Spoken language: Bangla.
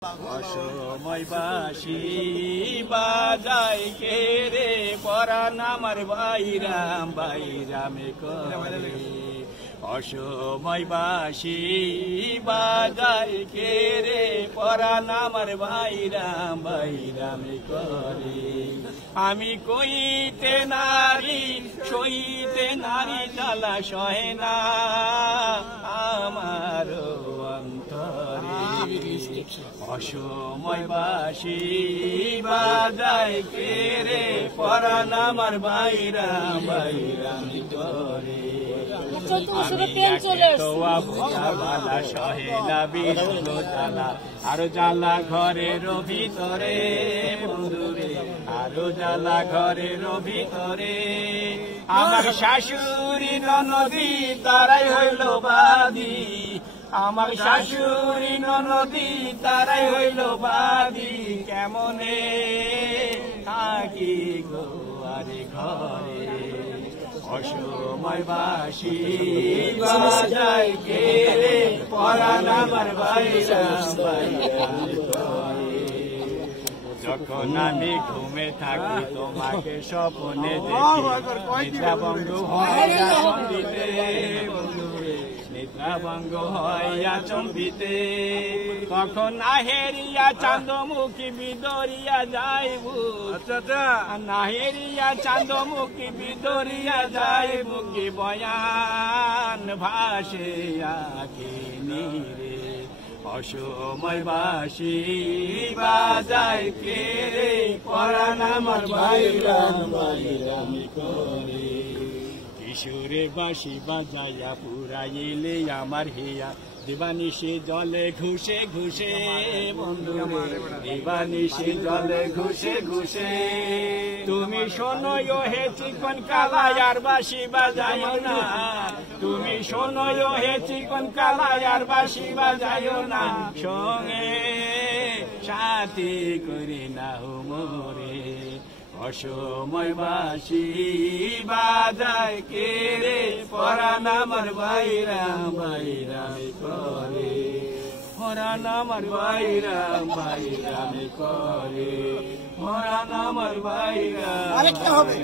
অসময় বাঁশি বাজাই কে রে পরাণ আমার বাইরাম বাইরামে করে অসময় বাঁশি বাজাই কে রে পরাণ আমার বাইরাম বাইরামে করে আমি কইতে নারী সইতে নারী জ্বালা সহে না আমার অন্তরে অসময় বাঁশি বাজাই কে রে পরাণ আমার বাইরাম বাইরামি করে সহে না বিষ্ণু জ্বালা আরো জ্বালা ঘরের ভিতরে বন্ধুরে আরো জ্বালা ঘরের ভিতরে আমার শাশুড়ি ননদী তারাই হইল বাদী আমার শাশুড়ি ননদী তারাই হইল বাদী কেমনে থাকি গো আরে ঘরে অসময় বাঁশি বাজাই কে রে পরাণ আমার বাইরাম বাইরাম করে যখন আমি ঘুমে থাকি তোমাকে স্বপ্নে দেখি নিদ্রাভঙ্গ নিদ্রাভঙ্গ হইয়া চম্বিতে তখন নাহেরিয়া চাঁদমুখী বিদরিয়া যাইব নাহেরিয়া চাঁদমুখী বিদরিয়া যাইব কি বয়ান ভাসে আখি নীরে অসময় বাঁশি বাজাই কে রে পরাণ আমার বাইরাম বাইরামি করে কিশোরে বাঁশি বাজাইয়া পুরাইলে আমার হিয়া দিবানিশি জলে ঘুষে ঘুষে বন্ধু দিবানিশি জলে ঘুষে ঘুষে তুমি শোনো হে চিকন কালায়ার বাঁশি বাজাইও না তুমি শোনো হে চিকন কালায়ার বাঁশি বাজাইও না সঙ্গে সাথী করি না মোরে অসময় বাঁশি বাজাই কে রে পরাণ আমার বাইরাম বাইরাম করে পরাণ আমার বাইরাম বাইরাম করে পরাণ আমার বাইরাম করে